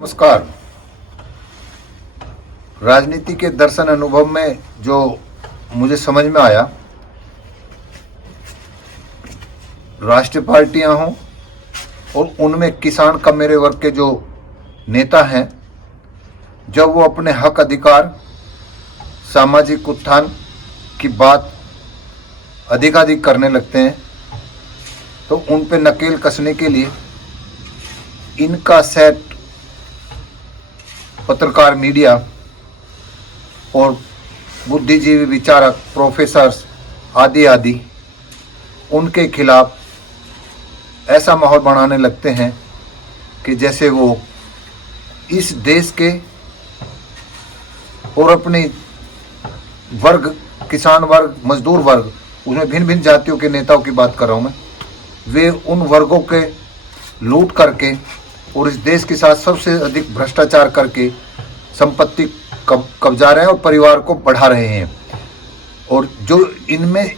नमस्कार। राजनीति के दर्शन अनुभव में जो मुझे समझ में आया, राष्ट्रीय पार्टियां हों और उनमें किसान का मेरे वर्ग के जो नेता हैं, जब वो अपने हक अधिकार सामाजिक उत्थान की बात अधिकाधिक करने लगते हैं तो उन पे नकेल कसने के लिए इनका सेट पत्रकार, मीडिया और बुद्धिजीवी, विचारक, प्रोफेसर्स आदि आदि उनके खिलाफ ऐसा माहौल बनाने लगते हैं कि जैसे वो इस देश के और अपने वर्ग, किसान वर्ग, मजदूर वर्ग, उसमें भिन्न भिन्न जातियों के नेताओं की बात कर रहा हूँ मैं, वे उन वर्गों के लूट करके और इस देश के साथ सबसे अधिक भ्रष्टाचार करके संपत्ति कब्जा रहे हैं और परिवार को बढ़ा रहे हैं। और जो इनमें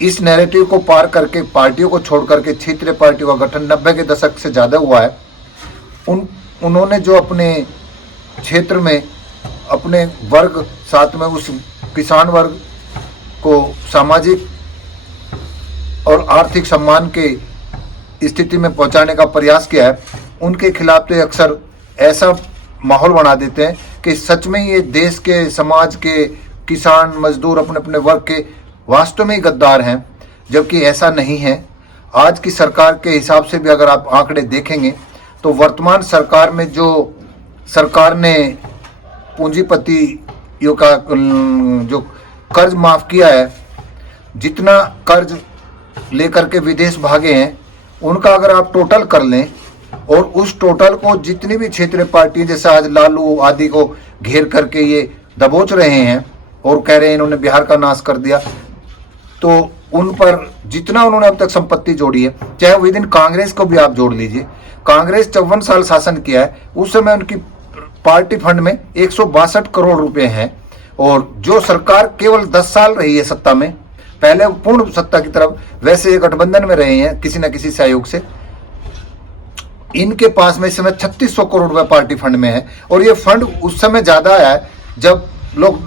इस नैरेटिव को पार करके पार्टियों को छोड़ करके क्षेत्रीय पार्टियों का गठन 90 के दशक से ज़्यादा हुआ है, उन्होंने जो अपने क्षेत्र में अपने वर्ग, साथ में उस किसान वर्ग को सामाजिक और आर्थिक सम्मान के स्थिति में पहुंचाने का प्रयास किया है, उनके खिलाफ तो अक्सर ऐसा माहौल बना देते हैं कि सच में ये देश के, समाज के, किसान, मजदूर अपने अपने वर्ग के वास्तव में ही गद्दार हैं, जबकि ऐसा नहीं है। आज की सरकार के हिसाब से भी अगर आप आंकड़े देखेंगे तो वर्तमान सरकार में जो सरकार ने पूंजीपतियों का जो कर्ज माफ़ किया है, जितना कर्ज लेकर के विदेश भागे हैं, उनका अगर आप टोटल कर लें और उस टोटल को जितनी भी क्षेत्रीय पार्टी जैसे आज लालू आदि को घेर करके ये दबोच रहे हैं और कह रहे हैं इन्होंने बिहार का नाश कर दिया, तो उन पर जितना उन्होंने अब तक संपत्ति जोड़ी है, चाहे विद इन कांग्रेस को भी आप जोड़ लीजिए, कांग्रेस 54 साल शासन किया है, उस समय उनकी पार्टी फंड में 162 करोड़ रुपए हैं। और जो सरकार केवल 10 साल रही है सत्ता में, पहले पूर्ण सत्ता की तरफ, वैसे ये गठबंधन में रहे हैं किसी न किसी सहयोग से, इनके पास में इस समय 3600 करोड़ रुपए पार्टी फंड में है। और ये फंड उस समय ज़्यादा आया है जब लोग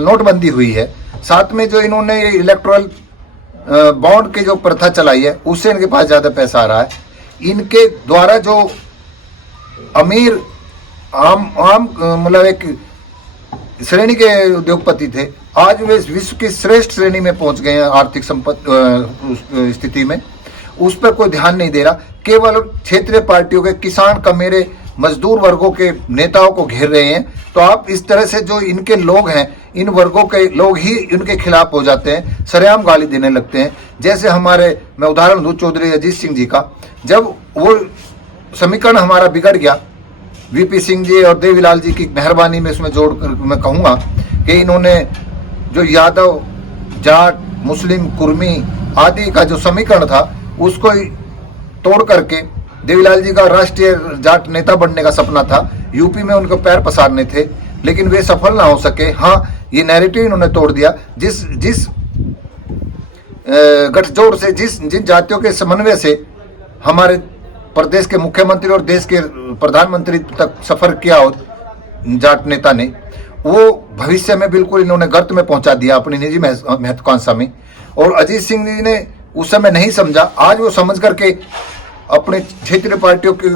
नोटबंदी हुई है, साथ में जो इन्होंने ये इलेक्टोरल बॉन्ड की जो प्रथा चलाई है, उससे इनके पास ज़्यादा पैसा आ रहा है। इनके द्वारा जो अमीर आम मतलब एक श्रेणी के उद्योगपति थे, आज वे विश्व की श्रेष्ठ श्रेणी में पहुंच गए हैं आर्थिक स्थिति में, उस पर कोई ध्यान नहीं दे रहा। केवल क्षेत्रीय पार्टियों के किसान, कमेरे, मजदूर वर्गों के नेताओं को घेर रहे हैं। तो आप इस तरह से जो इनके लोग हैं, इन वर्गों के लोग ही इनके खिलाफ हो जाते हैं, सरेआम गाली देने लगते हैं। जैसे हमारे, मैं उदाहरण दूं चौधरी अजीत सिंह जी का, जब वो समीकरण हमारा बिगड़ गया, वीपी सिंह जी और देवीलाल जी की मेहरबानी में इसमें जोड़ कर मैं कहूँगा कि इन्होंने जो यादव, जाट, मुस्लिम, कुर्मी आदि का जो समीकरण था, उसको तोड़ करके देवीलाल जी का राष्ट्रीय जाट नेता बनने का सपना था, यूपी में उनको पैर पसारने थे, लेकिन वे सफल ना हो सके। हाँ, ये नैरेटिव इन्होंने तोड़ दिया। जिस गठजोड़ से, जिन जातियों के समन्वय से हमारे प्रदेश के मुख्यमंत्री और देश के प्रधानमंत्री तक सफर किया हो जाट नेता ने, वो भविष्य में बिल्कुल इन्होंने गर्त में पहुंचा दिया अपनी निजी महत्वाकांक्षा में। और अजीत सिंह जी ने उस समय नहीं समझा, आज वो समझ करके अपने क्षेत्रीय पार्टियों के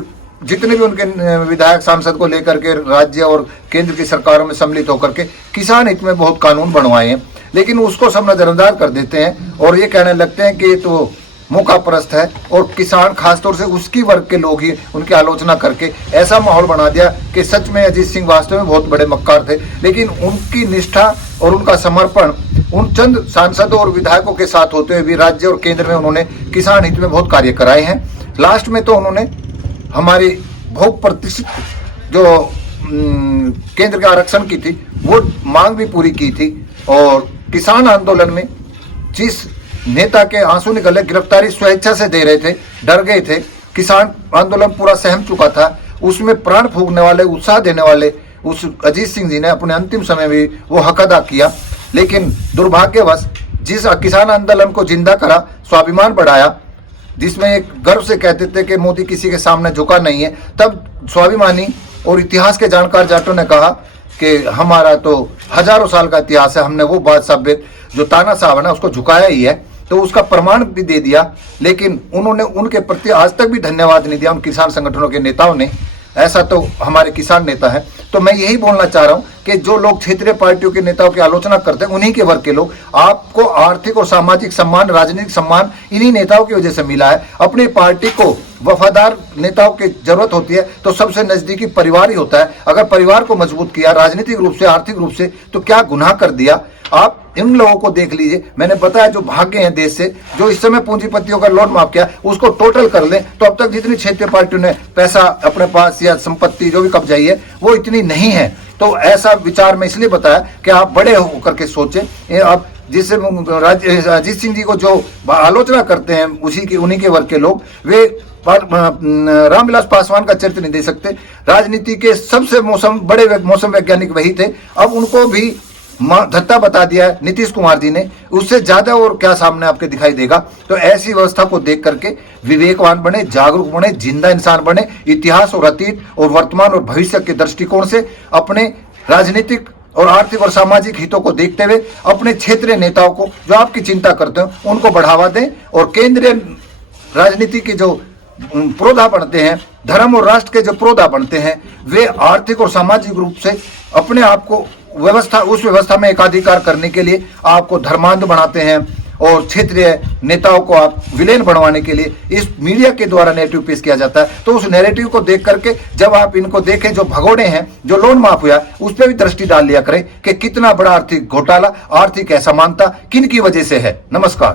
जितने भी उनके विधायक, सांसद को लेकर के राज्य और केंद्र की सरकारों में सम्मिलित होकर के किसान हित में बहुत कानून बनवाए हैं, लेकिन उसको सब नजरअंदाज कर देते हैं और ये कहने लगते हैं कि ये तो मौकापरस्त है। और किसान, खासतौर से उसकी वर्ग के लोग ही उनकी आलोचना करके ऐसा माहौल बना दिया कि सच में अजीत सिंह वास्तव में बहुत बड़े मक्कार थे, लेकिन उनकी निष्ठा और उनका समर्पण उन चंद सांसदों और विधायकों के साथ होते हुए भी राज्य और केंद्र में उन्होंने किसान हित में बहुत कार्य कराए हैं। लास्ट में तो उन्होंने हमारी बहुप्रतीक्षित जो केंद्र के आरक्षण की थी, वो मांग भी पूरी की थी। और किसान आंदोलन में जिस नेता के आंसू निकले, गिरफ्तारी स्वेच्छा से दे रहे थे, डर गए थे, किसान आंदोलन पूरा सहम चुका था, उसमें प्राण फूंकने वाले, उत्साह देने वाले उस अजीत सिंह जी ने अपने अंतिम समय में वो हक अदा किया। लेकिन दुर्भाग्यवश जिस किसान आंदोलन को जिंदा करा, स्वाभिमान बढ़ाया, जिसमें एक गर्व से कहते थे कि मोदी किसी के सामने झुका नहीं है, तब स्वाभिमानी और इतिहास के जानकार जाटों ने कहा कि हमारा तो हजारों साल का इतिहास है, हमने वो बादशाह जो ताना साहब है ना उसको झुकाया ही है, तो उसका प्रमाण भी दे दिया। लेकिन उन्होंने उनके प्रति आज तक भी धन्यवाद नहीं दिया उन किसान संगठनों के नेताओं ने। ऐसा तो हमारे किसान नेता है। तो मैं यही बोलना चाह रहा हूं कि जो लोग क्षेत्रीय पार्टियों के नेताओं की आलोचना करते हैं, उन्हीं के वर्ग के लोग, आपको आर्थिक और सामाजिक सम्मान, राजनीतिक सम्मान इन्हीं नेताओं की वजह से मिला है। अपनी पार्टी को वफादार नेताओं की जरूरत होती है तो सबसे नजदीकी परिवार ही होता है। अगर परिवार को मजबूत किया राजनीतिक रूप से, आर्थिक रूप से, तो क्या गुनाह कर दिया। आप इन लोगों को देख लीजिए, मैंने बताया जो भागे हैं देश से, जो इस समय पूंजीपतियों का लोन माफ किया, उसको टोटल कर लें तो अब तक जितनी क्षेत्रीय पार्टियों ने पैसा अपने पास या संपत्ति जो भी कब्जाई है वो इतनी नहीं है। तो ऐसा विचार मैं इसलिए बताया कि आप बड़े होकर के सोचें। अब जिससे अजीत सिंह जी को जो आलोचना करते हैं उन्हीं के वर्ग के लोग, वे रामविलास पासवान का चरित्र नहीं दे सकते। राजनीति के सबसे बड़े मौसम वैज्ञानिक वही थे, अब उनको भी धत्ता बता दिया है नीतीश कुमार जी ने। उससे ज्यादा और क्या सामने आपके दिखाई देगा। तो ऐसी व्यवस्था को देख करके विवेकवान बने, जागरूक बने, जिंदा इंसान बने, इतिहास और अतीत और वर्तमान और भविष्य के दृष्टिकोण से अपने राजनीतिक और आर्थिक और सामाजिक हितों को देखते हुए अपने क्षेत्रीय नेताओं को जो आपकी चिंता करते हो उनको बढ़ावा दें। और केंद्रीय राजनीति के जो प्रोधा बनते हैं, धर्म और राष्ट्र के जो प्रोधा बनते हैं, वे आर्थिक और सामाजिक रूप से अपने आप को उस व्यवस्था में एकाधिकार करने के लिए आपको धर्मांध बनाते हैं और क्षेत्रीय नेताओं को आप विलेन बनवाने के लिए इस मीडिया के द्वारा नैरेटिव पेश किया जाता है। तो उस नैरेटिव को देख करके जब आप इनको देखें, जो भगोड़े हैं, जो लोन माफ हुआ, उस पर भी दृष्टि डाल लिया करें कि कितना बड़ा आर्थिक घोटाला, आर्थिक असमानता किन की वजह से है। नमस्कार।